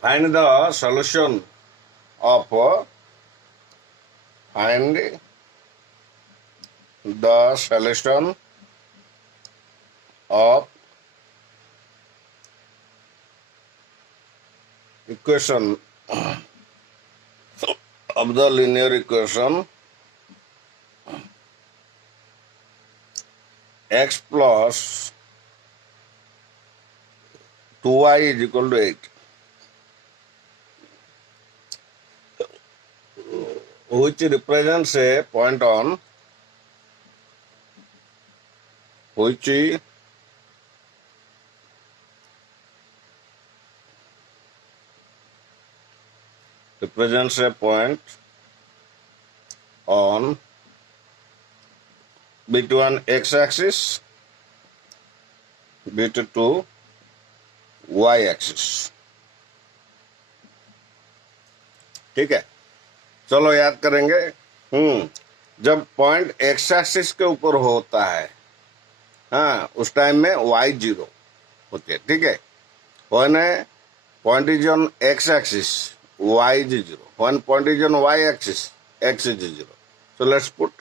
Find the solution of find the solution of equation of the linear equation x plus 2y is equal to 8, which represents a point on which represents a point on between x-axis to y-axis. ठीक है, चलो याद करेंगे। जब point x axis के ऊपर होता है, हाँ, उस टाइम में y 0 होती है। ठीक है, when a point is on x axis, y is 0. When point is on y axis, x is 0. So let's put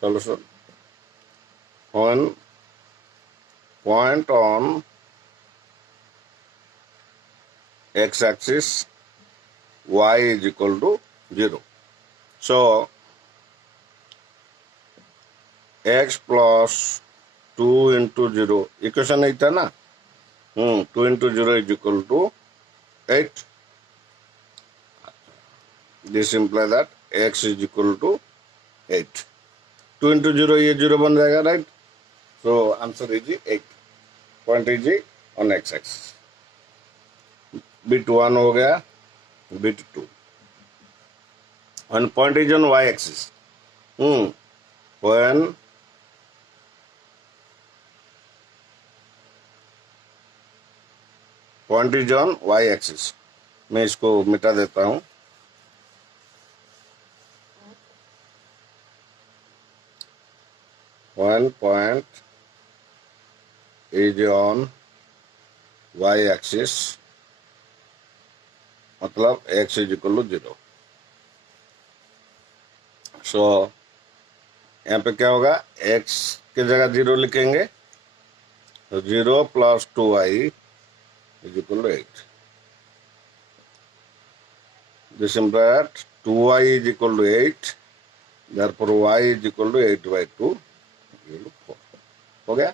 solution. When point on x axis, y is equal to 0. So x plus 2 into 0, equation 8 है ना, 2 into 0 is equal to 8. This implies that x is equal to 8. 2 into 0 ये 0 बन जाएगा, right? So answer is 8. Point is on x axis. Bit 1 हो गया, bit 2. When point is on y axis, when point is on y axis, मैं इसको मिटा देता हूं। When point is on y axis, मतलब x is equal to 0. So यहाँ पे क्या होगा, x की जगह 0 लिखेंगे, तो 0 plus 2y is equal to 8. This implies that 2y is equal to 8, therefore y is equal to 8 by 2, 4. हो गया।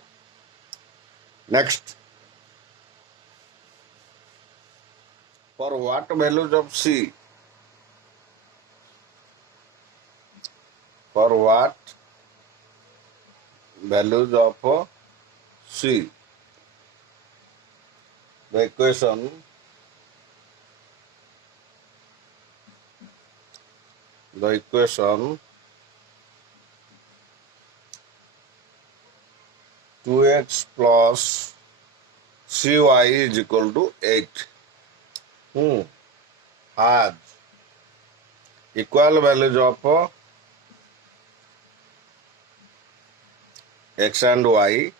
Next, for what values of c? For what values of c? The equation two x plus cy is equal to 8 has equal values of x and y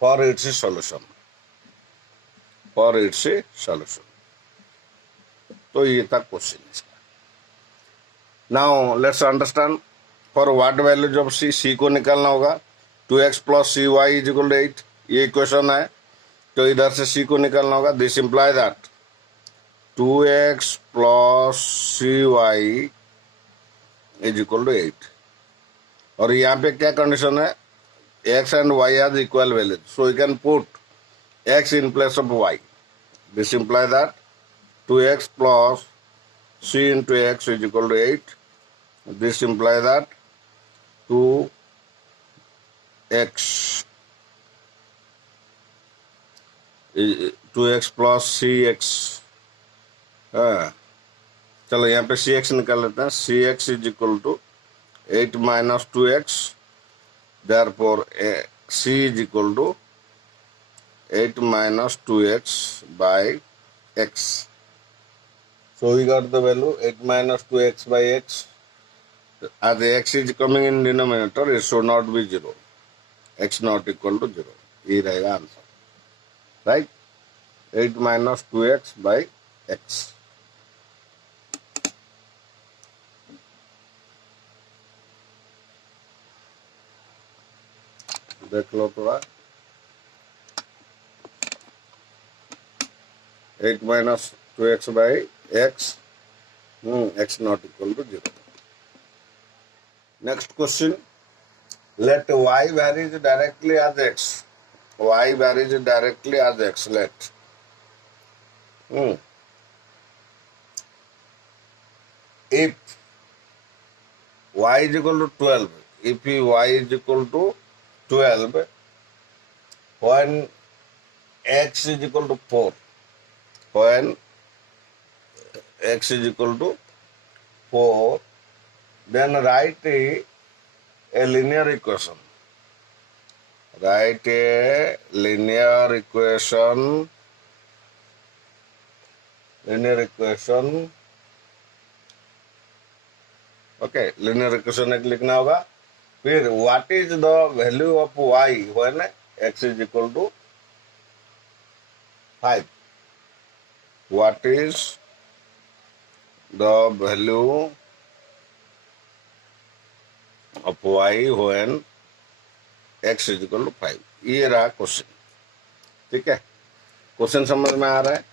for its solution. तो ये था question इसका। Now let's understand for what values of C को निकालना होगा। 2x plus C Y is equal to 8, ये इक्वेशन है, तो इधर से सी को निकालना होगा। This imply that 2x plus C Y is equal to 8, और यहाँ पे क्या कंडीशन है, x and y has equal values, so you can put x in place of y. This implies that 2x plus c into x is equal to 8. This implies that 2x plus cx, चलो यहाँ पे cx निकाल लेते हैं। cx is equal to 8 minus 2x, therefore c is equal to 8 minus 2x by x. So we got the value 8 minus 2x by x. As x is coming in denominator, it should not be 0. X not equal to 0. ये रहेगा answer, right. 8 minus 2x by x. देख लो थोड़ा। 8 minus 2x by x, x not equal to 0। Next question, let y varies directly as x. Y varies directly as x. Let if y is equal to 12, if y is equal to 12, when x is equal to 4, when x is equal to 4, then write a linear equation. Write a linear equation. Okay, linear equation एक लिखना होगा। फिर what is the value of y when x is equal to 5? What is the value of y when x is equal to 5? ये रहा क्वेश्चन, ठीक है। क्वेश्चन समझ में आ रहा है?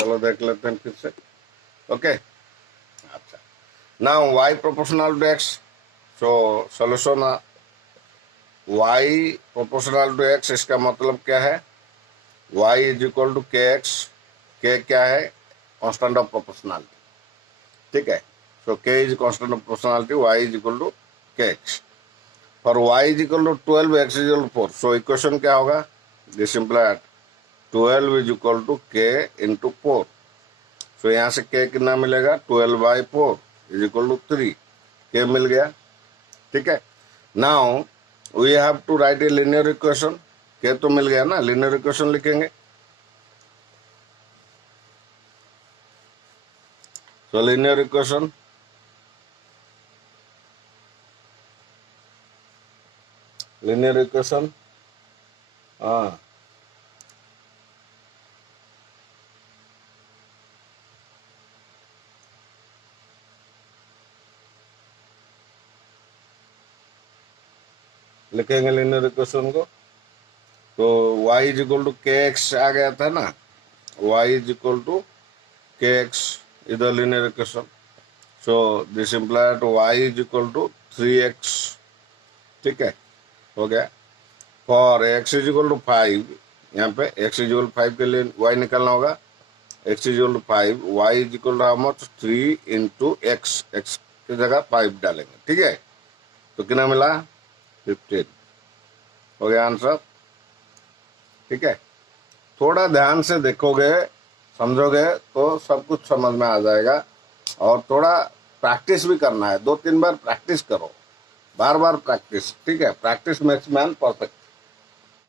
चलो देख लेते हैं फिर से। ओके, अच्छा। Now y proportional to x, so solution y proportional to x, इसका मतलब क्या है? y is equal to kx। k क्या है? कांस्टेंट ऑफ प्रोपोर्शनलिटी, ठीक है। So k is constant of proportionality, y is equal to kx। For y is equal to 12, x is equal to 4, so equation क्या होगा? This simple 12 is equal to k into 4। सो यहाँ से k कितना मिलेगा? 12/4 is equal to 3। k मिल गया, ठीक है। Now we have to write a linear equation. k तो मिल गया ना, लिनियर इक्वेशन लिखेंगे। सो लिनियर इक्वेशन, हाँ, लिखेंगे लिनियर इक्वेशन को। तो y is equal to k x आ गया था ना, y is equal to k x इधर linear equation. So this implied y is equal to 3x, ठीक है, हो गया। For x is equal to 5, यहाँ पे x इज इक्वल टू 5 के लिए y निकालना होगा। x is equal to 5, y is equal to how much? 3 into x, x की जगह 5 डालेंगे, ठीक है। तो कितना मिला? 15 हो गया आंसर, ठीक है। थोड़ा ध्यान से देखोगे, समझोगे तो सब कुछ समझ में आ जाएगा। और थोड़ा प्रैक्टिस भी करना है, 2-3 बार प्रैक्टिस करो, बार बार प्रैक्टिस, ठीक है। Practice makes man perfect.